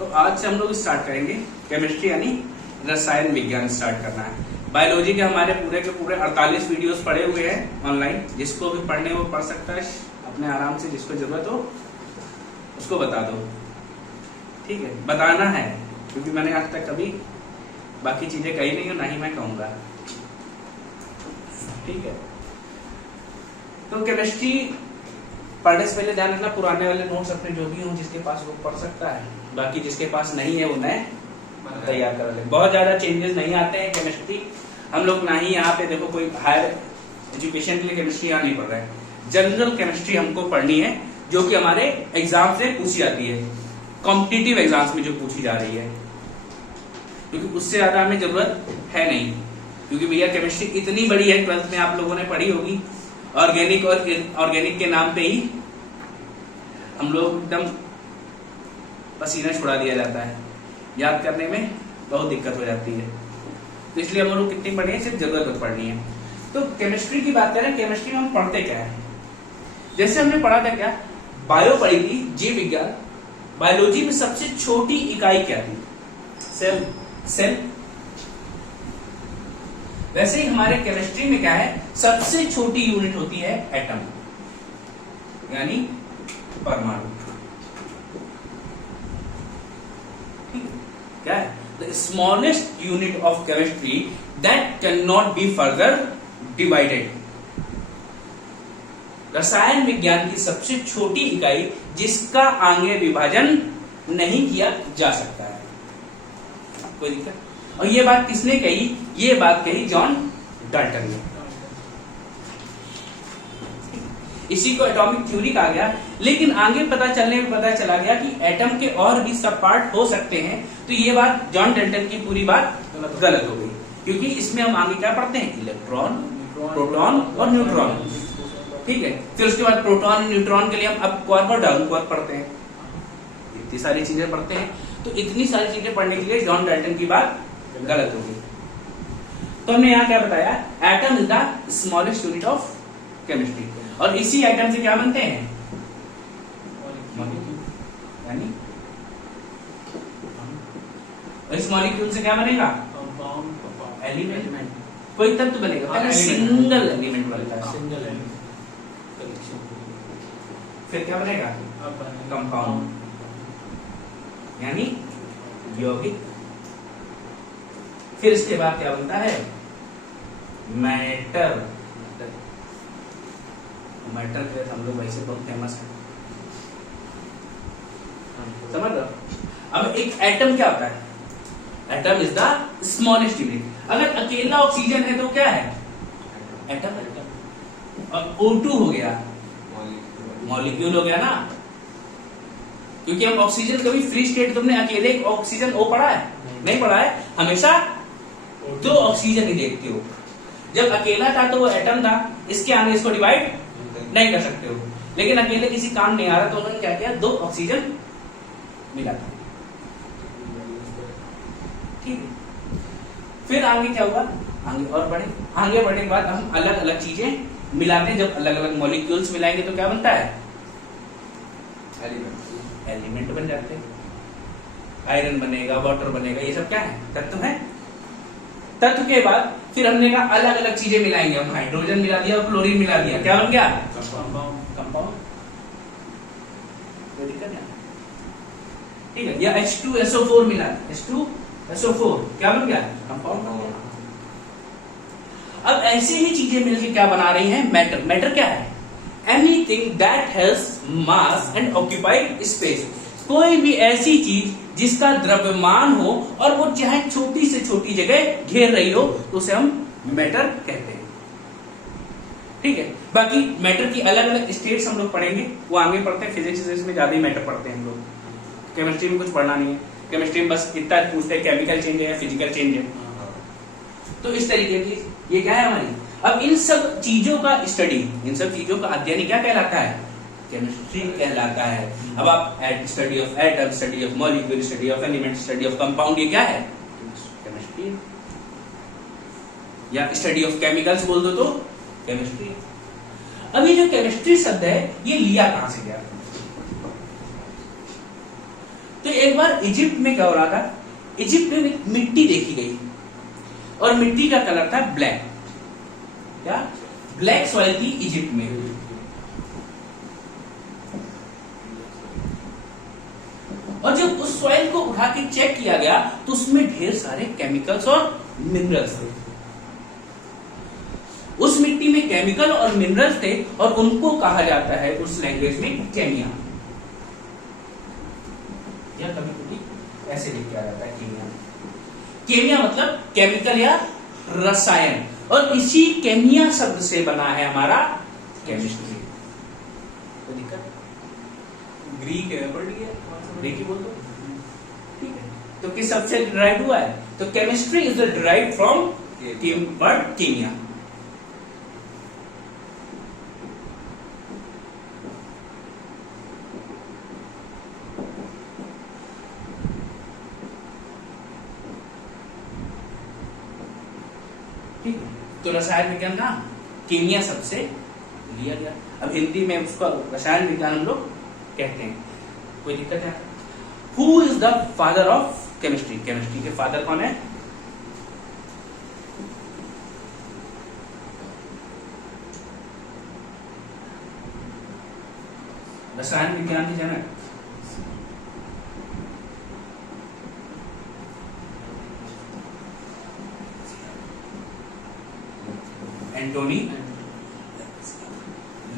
तो आज से हम लोग स्टार्ट करेंगे केमिस्ट्री यानी रसायन विज्ञान स्टार्ट करना है। बायोलॉजी के हमारे पूरे के पूरे 48 वीडियोस पड़े हुए हैं ऑनलाइन, जिसको भी पढ़ने वो पढ़ सकता है अपने आराम से, जिसको जरूरत हो उसको बता दो, ठीक है। बताना है क्योंकि मैंने आज तक कभी बाकी चीजें कही नहीं हो, ना ही मैं कहूंगा, ठीक है। तो केमिस्ट्री पढ़ने से पहले ध्यान रखना, पुराने वाले नोट्स अपने जो भी हो जिसके पास वो पढ़ सकता है, बाकी जिसके पास नहीं है वो नए तैयार कर ले। बहुत ज्यादा चेंजेस नहीं आते हैं केमिस्ट्री, हम लोग ना ही यहाँ पे देखो कोई हायर एजुकेशन के लिए केमिस्ट्री यहाँ नहीं पढ़ रहे हैं। जनरल केमिस्ट्री हमको पढ़नी है जो कि हमारे एग्जाम से पूछी जाती है, कॉम्पिटिटिव एग्जाम्स में जो पूछी जा रही है, क्योंकि उससे ज्यादा हमें जरूरत है नहीं। क्योंकि भैया केमिस्ट्री इतनी बड़ी है, 12th में आप लोगों ने पढ़ी होगी, ऑर्गेनिक और ऑर्गेनिक के नाम पे ही हम लोग एकदम पसीना छुड़ा दिया जाता है, याद करने में बहुत दिक्कत हो जाती है। तो इसलिए हम लोग कितनी पढ़नी है, सिर्फ जरूरत पढ़नी है। तो केमिस्ट्री की बात करें, केमिस्ट्री में हम पढ़ते क्या है, जैसे हमने पढ़ा था क्या, बायो पढ़ी थी, जीव विज्ञान। बायोलॉजी में सबसे छोटी इकाई क्या थी, सेल। सेल। वैसे ही हमारे केमिस्ट्री में क्या है, सबसे छोटी यूनिट होती है एटम, यानी परमाणु। ठीक है, क्या है, the smallest unit of chemistry that can not be further divided. रसायन विज्ञान की सबसे छोटी इकाई जिसका आगे विभाजन नहीं किया जा सकता है। कोई दिक्कत? और ये बात किसने कही, ये बात कही जॉन डाल्टन ने। इसी को एटॉमिक थ्योरी कहा गया। लेकिन आगे पता चला गया कि एटम के और भी सब पार्ट हो सकते हैं। तो ये बात जॉन डाल्टन की पूरी बात गलत हो गई, क्योंकि इसमें हम आगे क्या पढ़ते हैं, इलेक्ट्रॉन, प्रोटॉन और न्यूट्रॉन, ठीक है। फिर उसके बाद प्रोटॉन न्यूट्रॉन के लिए हम अप क्वार्क और डाउन क्वार्क पढ़ते हैं, इतनी सारी चीजें पढ़ते हैं। तो इतनी सारी चीजें पढ़ने के लिए जॉन डाल्टन की बात गलत हो गई। तो हमने यहाँ क्या बताया, atom is the smallest unit of chemistry, और इसी एटम से क्या बनते हैं, यानी इस मॉलिक्यूल से क्या बनेगा, एलिमेंट। कोई तत्व बनेगा, पहले सिंगल एलिमेंट बनता है, सिंगल एलिमेंट, फिर क्या बनेगा, कंपाउंड, यानी यौगिक। फिर इसके बाद क्या बनता है, मैटर। मैटर के हम लोग वैसे बहुत फेमस है, समझ लो। अब एक एटम क्या होता है, atom is the smallest unit. अगर अकेला ऑक्सीजन है तो क्या है, एटम। और O2 हो गया, मॉलिक्यूल हो गया ना, क्योंकि हम ऑक्सीजन कभी फ्री स्टेट, तुमने अकेले ऑक्सीजन O पढ़ा है, नहीं पढ़ा है, हमेशा दो ऑक्सीजन ही देखते हो। जब अकेला था तो वो एटम था, इसके आगे इसको डिवाइड नहीं कर सकते हो, लेकिन अकेले किसी काम नहीं आ रहा तो उन्होंने क्या किया, दो ऑक्सीजन मिला था, ठीक है। फिर आगे क्या हुआ, आगे और आगे बढ़ने के बाद हम अलग अलग चीजें मिलाते हैं। जब अलग अलग मॉलिक्यूल्स मिलाएंगे तो क्या बनता है, एलिमेंट बन जाते हैं। आयरन बनेगा, वाटर बनेगा, ये सब क्या है, तत्व है। तत्व के बाद फिर हमने कहा अलग अलग चीजें मिलाएंगे, हम हाइड्रोजन मिला दिया और क्लोरीन मिला दिया, क्या बन गया, कंपाउंड। कोई दिक्कत नहीं, ठीक है। या H2SO4 मिला, H2SO4 क्या बन गया, कंपाउंड। अब ऐसे ही चीजें मिलकर क्या बना रही हैं, मैटर। मैटर क्या है, anything that has mass and occupied space. कोई भी ऐसी चीज जिसका द्रव्यमान हो और वो चाहे छोटी से छोटी जगह घेर रही हो, तो उसे हम मैटर कहते हैं, ठीक है। बाकी मैटर की अलग अलग स्टेट्स हम लोग पढ़ेंगे, वो आगे पढ़ते हैं। फिजिक्स में ज्यादा ही मैटर पढ़ते हैं हम लोग, केमिस्ट्री में कुछ पढ़ना नहीं है। केमिस्ट्री में बस इतना पूछते हैं केमिकल चेंज है या फिजिकल चेंज है। तो इस तरीके की ये क्या है हमारी। अब इन सब चीजों का स्टडी, इन सब चीजों का अध्ययन क्या कहलाता है, केमिस्ट्री कहलाता है। अब आप study of atom, study of molecule, study of element, study of compound, ये क्या है, केमिस्ट्री। या स्टडी ऑफ केमिकल्स बोल दो तो केमिस्ट्री। अब ये जो केमिस्ट्री शब्द है ये लिया कहां से गया, तो एक बार इजिप्ट में क्या हो रहा था, इजिप्ट में मिट्टी देखी गई और मिट्टी का कलर था ब्लैक। क्या ब्लैक सॉइल थी इजिप्ट में। और जब उस सॉइल को उठा के चेक किया गया तो उसमें ढेर सारे केमिकल्स और मिनरल्स थे। उस मिट्टी में केमिकल और मिनरल्स थे और उनको कहा जाता है उस लैंग्वेज में केमिया, या कभी कभी ऐसे लिख के आ जाता है केमिया। केमिया मतलब केमिकल या रसायन, और इसी केमिया शब्द से बना है हमारा केमिस्ट्री। तो दिक्कत ग्रीक है, पढ़ लिया ग्रीक ही बोल दो, ठीक है। तो किस शब्द से डिराइव हुआ है? तो chemistry is the derive from word chemia. ठीक है, तो रसायन विज्ञान का केमिया शब्द से लिया गया। अब हिंदी में उसका रसायन विज्ञान हम लोग कहते हैं, कोई दिक्कत है? Who is the father of chemistry? Chemistry के फादर कौन है? रसायन विज्ञान के जनक एंटोनी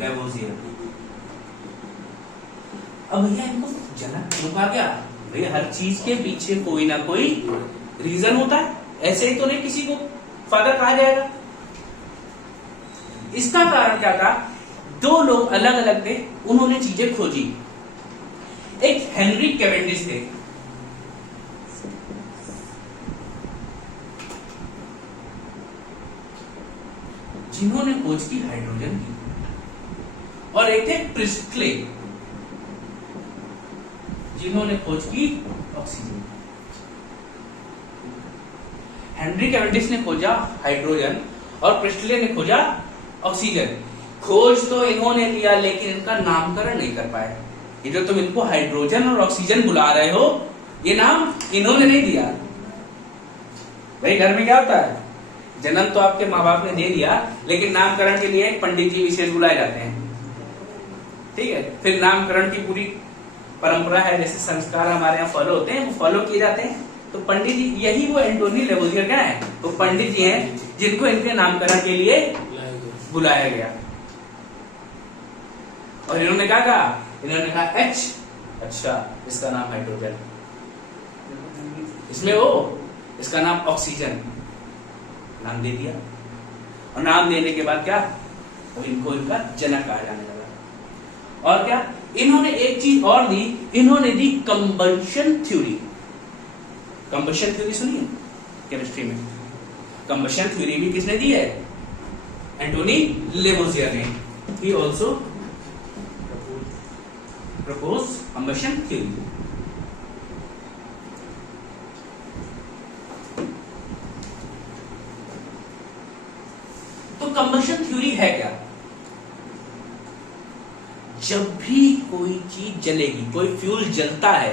लेवोजियर। अब भैया इनको जनक क्यों कहा गया? भैया हर चीज के पीछे कोई ना कोई रीजन होता है, ऐसे ही तो नहीं किसी को फादर कहा जाएगा। इसका कारण क्या था? दो लोग अलग अलग थे, उन्होंने चीजें खोजी। एक हेनरी कैवेंडिश थे, जिन्होंने खोज की हाइड्रोजन की, और एक थे प्रिस्टले, जिन्होंने खोज की ऑक्सीजन। हेनरी कैवेंडिश ने खोजा हाइड्रोजन और प्रिस्टले ने खोजा ऑक्सीजन। खोज तो इन्होंने लिया लेकिन इनका नामकरण नहीं कर पाए। ये जो तुम इनको हाइड्रोजन और ऑक्सीजन बुला रहे हो, ये नाम इन्होंने नहीं दिया। भाई घर में क्या होता है, जन्म तो आपके माँ बाप ने दे दिया, लेकिन नामकरण के लिए पंडित जी विशेष बुलाए जाते हैं, ठीक है। फिर नामकरण की पूरी परंपरा है, जैसे संस्कार हमारे यहाँ फॉलो होते हैं, वो फॉलो किए जाते हैं। तो पंडित जी, यही वो एंटोनी लेवोजियर क्या है, वो पंडित जी हैं जिनको इनके नामकरण के लिए बुलाया गया। और इन्होंने क्या कहा? इन्होंने कहा एच, अच्छा इसका नाम हाइड्रोजन, इसमें वो, इसका नाम ऑक्सीजन, नाम दे दिया। और नाम देने के बाद क्या, तो इनको इनका जनक कहा जाने लगा। और क्या, इन्होंने एक चीज और दी, इन्होंने दी कंबशन थ्योरी। कंबशन थ्योरी सुनी है केमिस्ट्री में? कंबशन थ्योरी भी किसने दी है? एंटोनी लेवोजियर ने। He also propose combustion theory. तो कंबशन थ्योरी है क्या? जब भी कोई चीज जलेगी, कोई फ्यूल जलता है,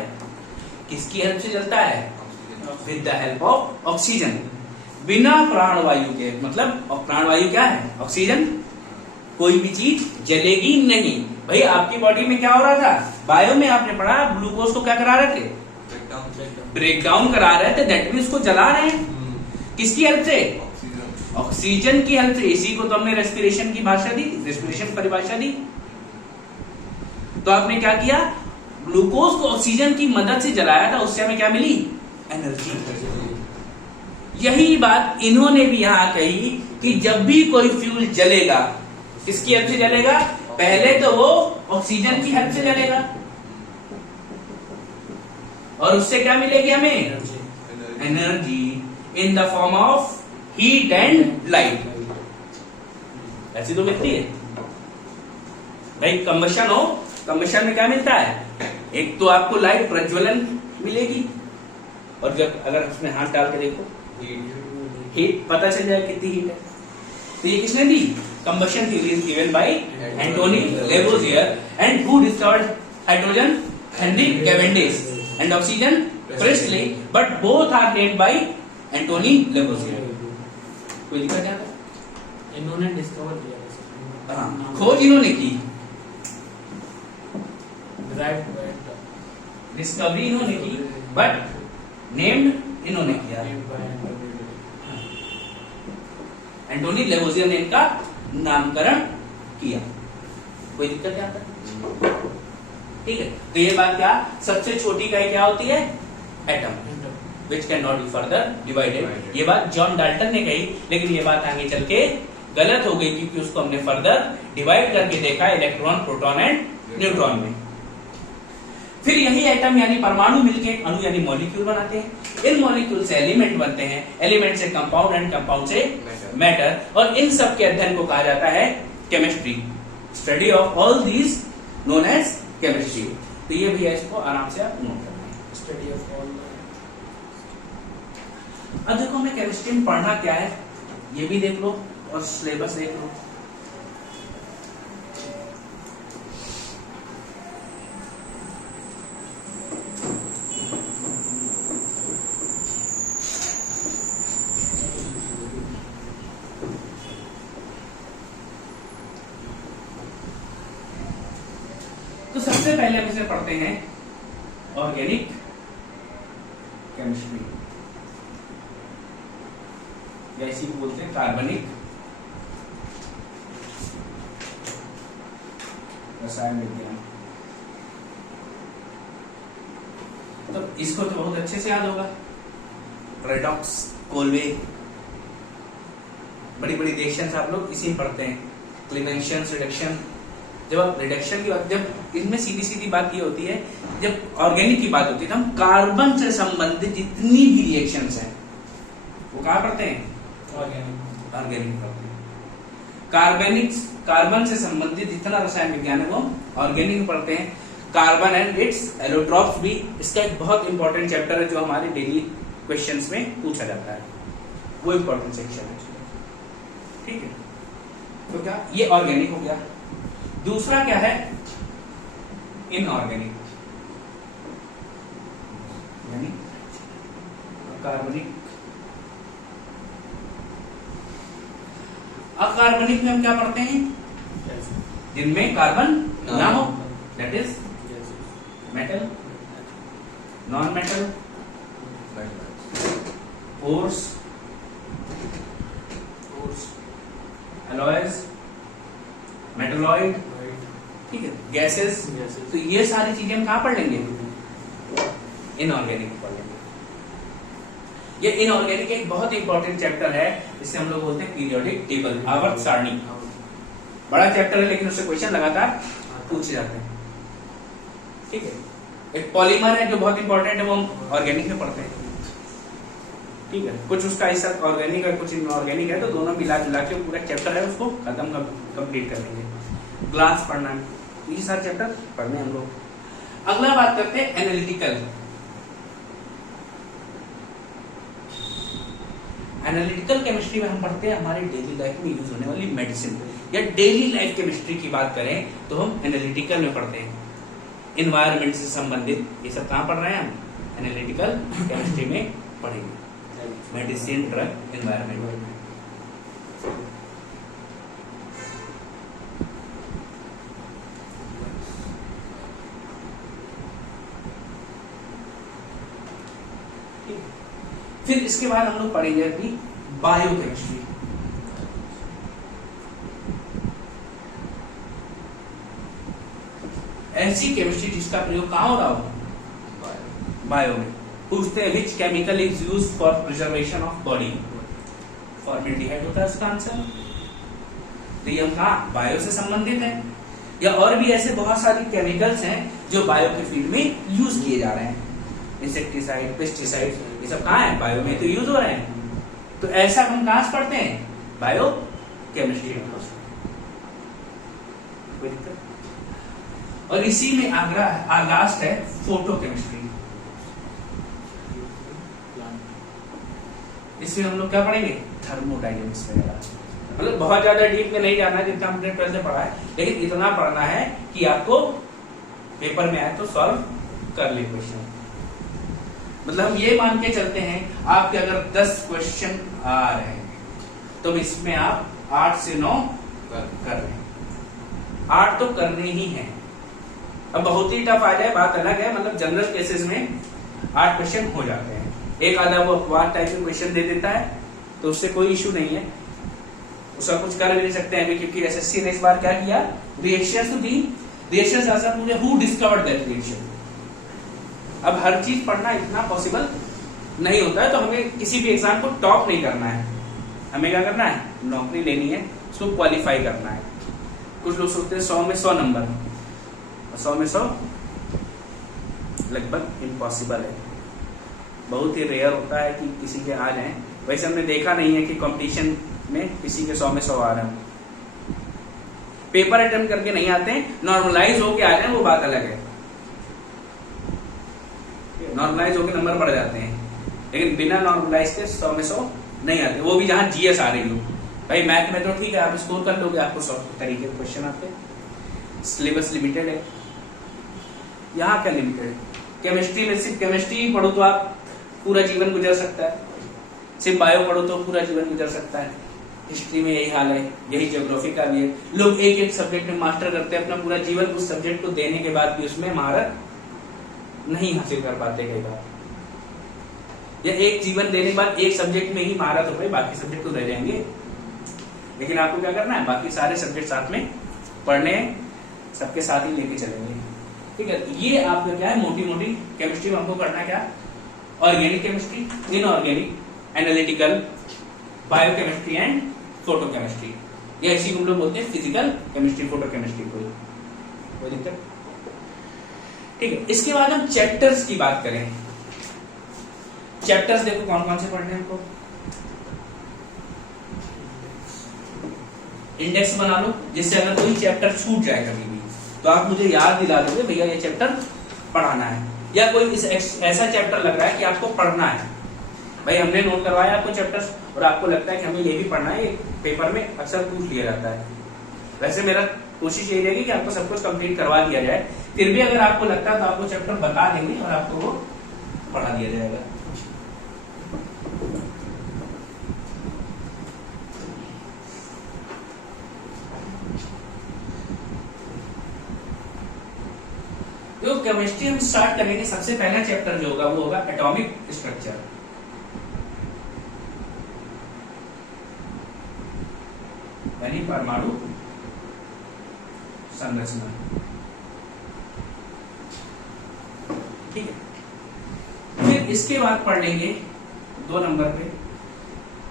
किसकी हेल्प से जलता है? With the help of oxygen, बिना प्राणवायु के। मतलब प्राणवायु क्या है? ऑक्सीजन। कोई भी चीज जलेगी नहीं। भाई आपकी बॉडी में क्या हो रहा था? बायो में आपने पढ़ा, ग्लूकोज को क्या करा रहे थे? ब्रेक डाउन करा रहे थे, दैट मींस उसको जला रहे हैं। किसकी हेल्प से? ऑक्सीजन की हेल्प से। इसी को तो हमने रेस्पिरेशन की भाषा दी, रेस्पिरेशन परिभाषा दी। तो आपने क्या किया? ग्लूकोज को ऑक्सीजन की मदद से जलाया था, उससे हमें क्या मिली? एनर्जी। यही बात इन्होंने भी यहां कही कि जब भी कोई फ्यूल जलेगा, किसकी हेल्प से जलेगा? पहले तो वो ऑक्सीजन की हेल्प से जलेगा, और उससे क्या मिलेगी हमें? Energy in the form of heat and light. ऐसी तो मिलती है भाई। कंबशन हो, कंबशन में क्या मिलता है? एक तो आपको लाइट, प्रज्वलन मिलेगी, और जब अगर उसमें हाथ डाल के देखो, हीट पता चल जाए कितनी हीट है। तो ये किसने दी? Combustion theory is given by Antoine Lavoisier, and who discovered hydrogen? Henry Cavendish. And oxygen Priestley, but both are named by Antoine Lavoisier. कोई दिक्कत क्या है? इन्होंने डिस्कवर किया था सर। हाँ, खोज इन्होंने की, डिस्कवरी इन्होंने की, बट नेम्ड इन्होंने किया, एंटोनी लेवोसियर ने इनका नामकरण किया। कोई दिक्कत क्या है? ठीक है, तो ये बात क्या, सबसे छोटी इकाई क्या होती है? Atom, which can not be further divided. ये बात जॉन डाल्टन ने कही, लेकिन ये बात आगे चल के गलत हो गई, क्योंकि उसको हमने फर्दर डिवाइड करके देखा इलेक्ट्रॉन, प्रोटॉन एंड न्यूट्रॉन में। फिर यही एटम यानी परमाणु मिलके एक अणु यानी मॉलिक्यूल बनाते हैं। इन मॉलिक्यूल से एलिमेंट बनते हैं, एलिमेंट से कंपाउंड एंड कंपाउंड से मैटर, और इन सब के अध्ययन को कहा जाता है chemistry. Study of all these known as chemistry. तो ये भी है, इसको आराम से आप नोट करना है, स्टडी ऑफ ऑल। अब देखो हमें केमिस्ट्री में पढ़ना क्या है, ये भी देख लो और सिलेबस देख लो। तो सबसे पहले हम इसे पढ़ते हैं ऑर्गेनिक केमिस्ट्री, या इसी को बोलते हैं कार्बनिक रसायन विज्ञान। तो इसको तो बहुत अच्छे से याद होगा, रेडॉक्स, कोल्वे, बड़ी बड़ी रिएक्शंस आप लोग इसी में पढ़ते हैं, क्लीवेंशन, रिडक्शन। जब आप रिडक्शन की बात, जब इनमें सीधी सीधी बात ये होती है, जब ऑर्गेनिक की बात होती है तो हम कार्बन से संबंधित जितनी भी रिएक्शंस हैं वो कहाँ पढ़ते हैं? ऑर्गेनिक पढ़ते हैं। कार्बन से संबंधित जितना रसायन विज्ञान है वो ऑर्गेनिक पढ़ते हैं। कार्बन एंड इट्स एलोट्रॉप्स भी इसका एक बहुत इंपॉर्टेंट चैप्टर है, जो हमारे डेली क्वेश्चंस में पूछा जाता है, वो इंपॉर्टेंट सेक्शन है। ठीक है, तो क्या ये ऑर्गेनिक हो गया। दूसरा क्या है? इनऑर्गेनिक, यानी कार्बनिक। अकार्बनिक में हम क्या पढ़ते हैं? जिनमें कार्बन ना हो, that is metal, non metal, ores, alloys, metalloid, ठीक है, गैसेस। तो ये सारी चीजें हम कहाँ पढ़ लेंगे? इनऑर्गेनिक पढ़ लेंगे। ये इनऑर्गेनिक एक बहुत इंपॉर्टेंट चैप्टर है, इसे हम लोग बोलते हैं पीरियोडिक टेबल, आवर्त सारणी। बड़ा चैप्टर है, लेकिन उससे क्वेश्चन लगातार पूछे जाते हैं। ठीक है, एक पॉलीमर है जो बहुत इंपॉर्टेंट है, वो हम ऑर्गेनिक में पढ़ते हैं। ठीक है, कुछ उसका हिस्सा ऑर्गेनिक है, कुछ इनऑर्गेनिक है, तो दोनों मिला जुला के पूरा चैप्टर है, उसको खत्म कंप्लीट कर लेंगे। ग्लास पढ़ना है, ये सारे चैप्टर पढ़ने हम लोग। अगला बात करते हैं एनालिटिकल। एनालिटिकल केमिस्ट्री में हम पढ़ते हैं हमारी डेली लाइफ में यूज होने वाली मेडिसिन, या डेली लाइफ केमिस्ट्री की बात करें तो हम एनालिटिकल में पढ़ते हैं। इन्वायरमेंट से संबंधित ये सब कहाँ पढ़ रहे हैं हम? एनालिटिकल केमिस्ट्री में पढ़ेंगे, मेडिसिन, ड्रग, एनवायरमेंट। फिर इसके बाद हम लोग पढ़ेंगे अपनी बायोकेमिस्ट्री। ऐसी केमिस्ट्री जिसका प्रयोग कहाँ हो रहा हो? बायो में। पूछते हैं which chemical is use for preservation of body? Formaldehyde होता है उसका आंसर। तो ये हम कहाँ? बायो से संबंधित है। या और भी ऐसे बहुत सारी केमिकल्स हैं जो बायो के फील्ड में यूज किए जा रहे हैं। इंसेक्टिसाइड, पेस्टिसाइड, ये सब कहाँ है? बायो में तो यूज हो रहे हैं। तो ऐसा हम कहाँ से पढ़ते हैं? बायो केमिस्ट्री में। कोई दिक्कत? और इसी में लास्ट है फोटो केमिस्ट्री। इसमें हम लोग क्या पढ़ेंगे? थर्मोडायनेमिक्स वगैरह। मतलब बहुत ज्यादा डीप में नहीं जाना जितना हमने पहले से पढ़ा है, लेकिन इतना पढ़ना है कि आपको पेपर में आए तो सॉल्व कर ले क्वेश्चन। मतलब हम ये मान के चलते हैं आपके अगर 10 क्वेश्चन आ रहे हैं तो इसमें आप 8 से 9 कर रहे हैं। 8 तो करने ही हैं। अब बहुत ही टफ आ जाए बात अलग है, मतलब जनरल केसेस में 8 क्वेश्चन हो जाते हैं। एक आधा वो अपवाद टाइप के क्वेश्चन दे देता है तो उससे कोई इशू नहीं है, उसका कुछ कर भी नहीं सकते हैं क्योंकि एसएससी ने इस बार क्या किया, रिएक्शंस तो दी, रिएक्शंस आंसर मुझे हु डिस्कवर्ड दैट रिएक्शन। अब हर चीज पढ़ना इतना पॉसिबल नहीं होता है, तो हमें किसी भी एग्जाम को टॉप नहीं करना है, हमें क्या करना है, नौकरी लेनी है, उसको क्वालिफाई करना है। कुछ लोग सोचते हैं 100 में 100 नंबर, 100 में 100 लगभग इम्पॉसिबल है, बहुत ही रेयर होता है कि किसी के आ जाए। वैसे हमने देखा नहीं है कि कंपटीशन में किसी के 100 में 100 आ रहे हैं। पेपर अटेम्प्ट करके नहीं आते हैं, नॉर्मलाइज होके आ जाए वो बात अलग है, नॉर्मलाइज होके नंबर बढ़ जाते हैं, लेकिन बिना नॉर्मलाइज के 100 में 100 नहीं आते, वो भी जहां जीएस आ रही हो। भाई मैथ में तो ठीक है आप स्कोर कर लोगे, आपको 100 तरीके के क्वेश्चन आते हैं, सिलेबस लिमिटेड है। यहाँ क्या लिमिटेड है, केमिस्ट्री में सिर्फ केमिस्ट्री पढ़ो तो आप पूरा जीवन गुजर सकता है, सिर्फ बायो पढ़ो तो पूरा जीवन गुजर सकता है। हिस्ट्री में यही हाल है, यही ज्योग्राफी का भी है। लोग एक एक सब्जेक्ट में मास्टर करते हैं, अपना पूरा जीवन उस सब्जेक्ट को देने के बाद भी उसमें महारत नहीं हासिल कर पाते कई बार, या एक जीवन देने के बाद एक सब्जेक्ट में ही महारत हो गई, बाकी सब्जेक्ट तो रह जाएंगे। लेकिन आपको क्या करना है, बाकी सारे सब्जेक्ट साथ में पढ़ने, सबके साथ ही लेके चलेंगे, ठीक है। ये आपका क्या है, मोटी मोटी केमिस्ट्री में हमको करना क्या, organic chemistry, inorganic, analytical, biochemistry and photo chemistry, या इसी को हम लोग बोलते हैं फिजिकल केमिस्ट्री, फोटो केमिस्ट्री। कोई दिक्कत, ठीक है। इसके बाद हम चैप्टर्स की बात करें। चैप्टर्स देखो कौन कौन से पढ़ने हैं हमको, इंडेक्स बना लो, जिससे अगर कोई चैप्टर छूट जाए कभी भी तो आप मुझे याद दिला दोगे भैया ये चैप्टर पढ़ाना है, या कोई ऐसा चैप्टर लग रहा है कि आपको पढ़ना है। भाई हमने नोट करवाया आपको चैप्टर्स और आपको लगता है कि हमें ये भी पढ़ना है, ये पेपर में अक्सर पूछ लिया जाता है। वैसे मेरा कोशिश यही रहेगी कि आपको सब कुछ कंप्लीट करवा दिया जाए, फिर भी अगर आपको लगता है तो आपको चैप्टर बता देंगे और आपको वो पढ़ा दिया जाएगा। जो केमिस्ट्री हम स्टार्ट करेंगे, सबसे पहला चैप्टर जो होगा वो होगा एटॉमिक स्ट्रक्चर। यानी परमाणु संरचना, ठीक है। फिर इसके बाद पढ़ लेंगे 2 नंबर पे,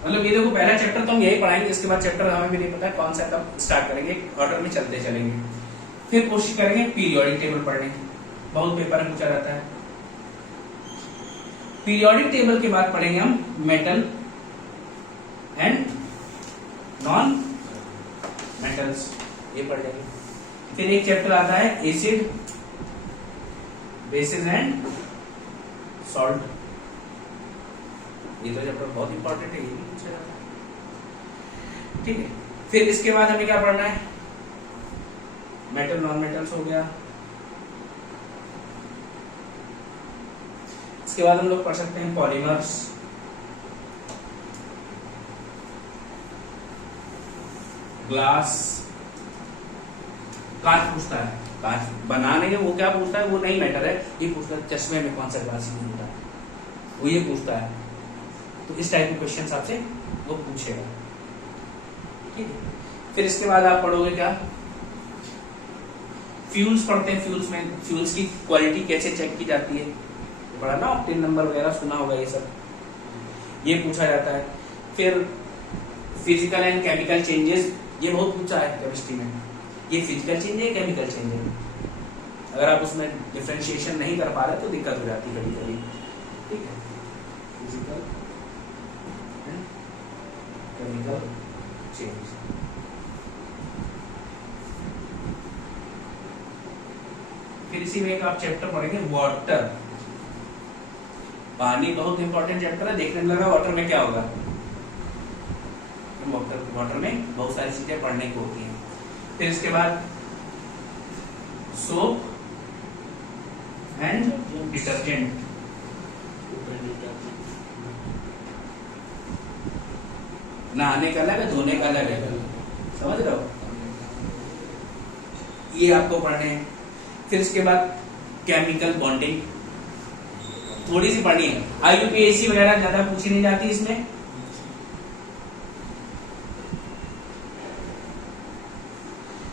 मतलब ये देखो पहला चैप्टर तो हम यही पढ़ाएंगे, इसके बाद चैप्टर हमें भी नहीं पता कौन सा कब स्टार्ट करेंगे, ऑर्डर में चलते चलेंगे। फिर कोशिश करेंगे पीरियोडिक टेबल पढ़ने, बहुत पेपर में पूछा जाता है। पीरियोडिक टेबल के बाद पढ़ेंगे हम मेटल एंड नॉन मेटल्स, ये पढ़ लेंगे। फिर एक चैप्टर आता है एसिड, बेसिस एंड सॉल्ट, ये तो चैप्टर बहुत इंपॉर्टेंट है, ये भी पूछा जाता है, ठीक है। फिर इसके बाद हमें क्या पढ़ना है, मेटल नॉन मेटल्स हो गया। इसके बाद हम लोग पढ़ सकते हैं पॉलीमर्स, ग्लास, कांच पूछता है, कांच बनाने के वो क्या पूछता है, वो नहीं मैटर है, ये पूछता है चश्मे में कौन सा ग्लास यूज होता है, वो ये पूछता है। तो इस टाइप के क्वेश्चन आपसे वो पूछेगा, ठीक है। फिर इसके बाद आप पढ़ोगे क्या, फ्यूल्स पढ़ते हैं। फ्यूल्स में फ्यूल्स की क्वालिटी कैसे चेक की जाती है, पढ़ा ना, ऑक्टेन नंबर वगैरह सुना होगा, ये सब ये पूछा जाता है। फिर फिजिकल एंड केमिकल चेंजेस, ये बहुत पूछा है केमिस्ट्री में, ये फिजिकल चेंज है केमिकल चेंज है, अगर आप उसमें डिफरेंशिएशन नहीं कर पा रहे तो दिक्कत हो जाती है कभी कभी, ठीक है। Physical and chemical change. फिर इसी में एक आप चैप्टर पढ़ेंगे वाटर, पानी बहुत इंपॉर्टेंट चैप्टर है, देखने में लगा वाटर में क्या होगा, वाटर में बहुत सारी चीजें पढ़ने को होती हैं। फिर इसके बाद सोप एंड डिटर्जेंट, नहाने का अलग है, धोने का अलग है, समझ रहे हो? ये आपको पढ़ने हैं। फिर इसके बाद केमिकल बॉन्डिंग थोड़ी सी पढ़नी है। IUPAC वगैरह ज्यादा पूछी नहीं जाती इसमें।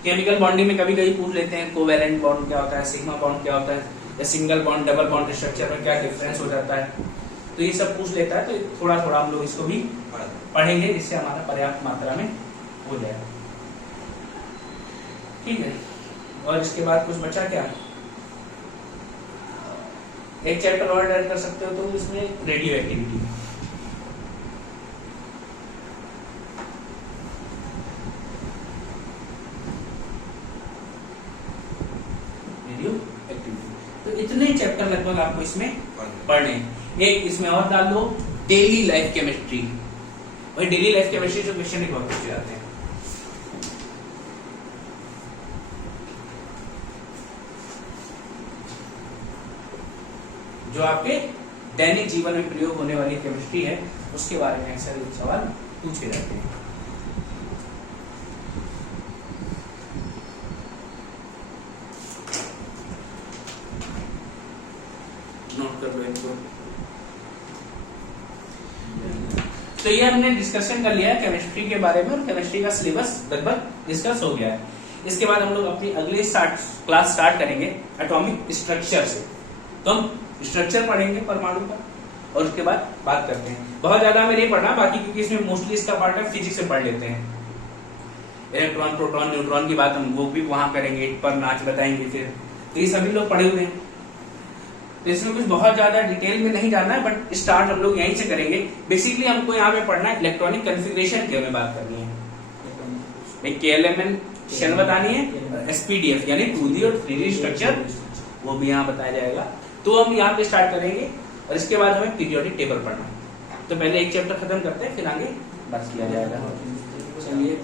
केमिकल बॉन्डिंग में कभी कभी पूछ लेते हैं कोवेलेंट बॉन्ड क्या होता है, सिग्मा बॉन्ड क्या होता है, या single bond double bond structure में क्या डिफरेंस हो जाता है, तो ये सब पूछ लेता है। तो थोड़ा थोड़ा हम लोग इसको भी पढ़ेंगे जिससे हमारा पर्याप्त मात्रा में हो जाए। ठीक है, और इसके बाद कुछ बचा क्या? एक चैप्टर और ऐड कर सकते हो तो इसमें रेडियो एक्टिविटी। रेडियो एक्टिविटी, तो इतने चैप्टर लगभग आपको इसमें पढ़ने। एक इसमें और डाल दो डेली लाइफ केमिस्ट्री। भाई डेली लाइफ केमिस्ट्री जो क्वेश्चन ही बहुत पूछे जाते हैं। जो आपके दैनिक जीवन में प्रयोग होने वाली केमिस्ट्री है उसके बारे में अक्सर सवाल पूछे जाते हैं। नोट कर लो इनको। तो ये हमने डिस्कशन कर लिया है केमिस्ट्री के बारे में, और केमिस्ट्री का सिलेबस लगभग डिस्कस हो गया है। इसके बाद हम लोग अपनी अगली क्लास स्टार्ट करेंगे एटॉमिक स्ट्रक्चर से। तो हम स्ट्रक्चर पढ़ेंगे परमाणु का, और उसके बाद बात करते हैं। बहुत ज्यादा हमें नहीं पढ़ना बाकी, क्योंकि इसमें मोस्टली इसका पार्ट है फिजिक्स से पढ़ लेते हैं। इलेक्ट्रॉन, प्रोटॉन, न्यूट्रॉन की बात हम वो भी वहां करेंगे, पर नाच बताएंगे फिर। तो ये सभी लोग पढ़े हुए हैं, तो इसमें कुछ बहुत ज्यादा डिटेल में नहीं जाना है, बट स्टार्ट हम लोग यहीं से करेंगे। बेसिकली हमको यहाँ पे पढ़ना है इलेक्ट्रॉनिक कॉन्फ़िगरेशन की हमें बात करनी है। एक KLMN शेल बतानी है, SPDF यानी 2D और 3D स्ट्रक्चर वो भी यहाँ बताया जाएगा। तो हम यहाँ पे स्टार्ट करेंगे, और इसके बाद हमें पीरियोडिक टेबल पढ़ना है। तो पहले एक चैप्टर खत्म करते हैं, फिर आगे बात किया जाएगा। चलिए